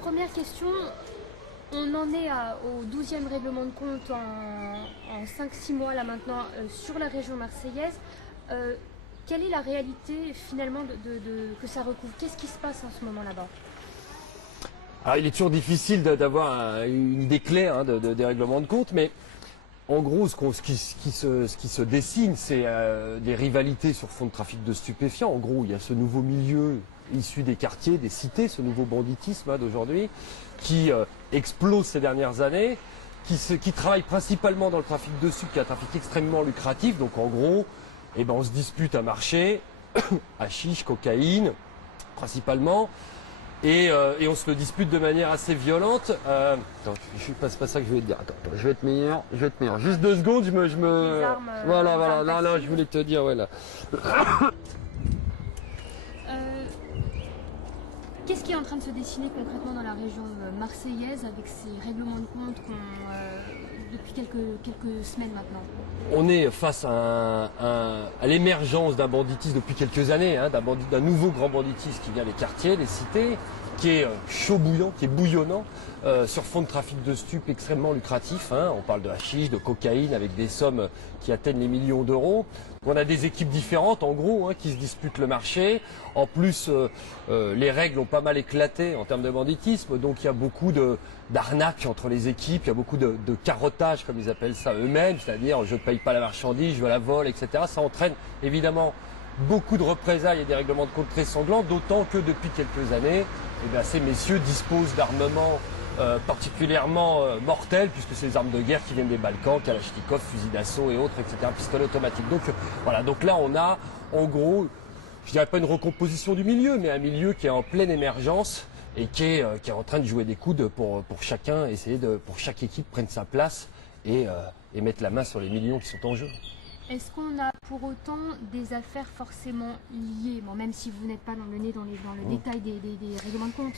Première question, on en est au 12e règlement de compte en 5-6 mois là maintenant sur la région marseillaise. Quelle est la réalité finalement que ça recouvre? Qu'est-ce qui se passe en ce moment là-bas? Alors, il est toujours difficile d'avoir une idée claire des règlements de compte, mais en gros, ce qui se dessine, c'est des rivalités sur fond de trafic de stupéfiants. En gros, il y a ce nouveau milieu issu des quartiers, des cités, ce nouveau banditisme d'aujourd'hui, qui explose ces dernières années, qui travaille principalement dans le trafic de stup, qui est un trafic extrêmement lucratif. Donc en gros, eh ben, on se dispute un marché, hashish, cocaïne, principalement. Et on se le dispute de manière assez violente. Attends, c'est pas ça que je voulais te dire. Attends, je vais être meilleur. Juste 2 secondes, je me. Les armes, Voilà. les armes Non, je voulais te dire, ouais là. Qu'est-ce qui est en train de se dessiner concrètement dans la région marseillaise avec ces règlements de compte depuis quelques semaines maintenant? On est face à l'émergence d'un banditisme depuis quelques années, d'un nouveau grand banditisme qui vient des quartiers, des cités, qui est chaud bouillant, qui est bouillonnant, sur fond de trafic de stupes extrêmement lucratif. On parle de hashish, de cocaïne, avec des sommes qui atteignent les millions d'euros. On a des équipes différentes, en gros, qui se disputent le marché. En plus, les règles ont pas mal éclaté en termes de banditisme, donc il y a beaucoup d'arnaques entre les équipes, il y a beaucoup de carottage, comme ils appellent ça eux-mêmes, c'est-à-dire je ne paye pas la marchandise, je la vole, etc. Ça entraîne évidemment beaucoup de représailles et des règlements de compte très sanglants, d'autant que depuis quelques années, ces messieurs disposent d'armements particulièrement mortels, puisque c'est des armes de guerre qui viennent des Balkans, Kalachnikov, fusils d'assaut et autres, etc., pistolets automatiques. Donc voilà, donc là on a en gros, je dirais pas une recomposition du milieu, mais un milieu qui est en pleine émergence et qui est en train de jouer des coudes pour chacun, pour chaque équipe prenne sa place et mettre la main sur les millions qui sont en jeu. Est-ce qu'on a pour autant des affaires forcément liées, bon, même si vous n'êtes pas dans le nez dans le détail des règlements de compte,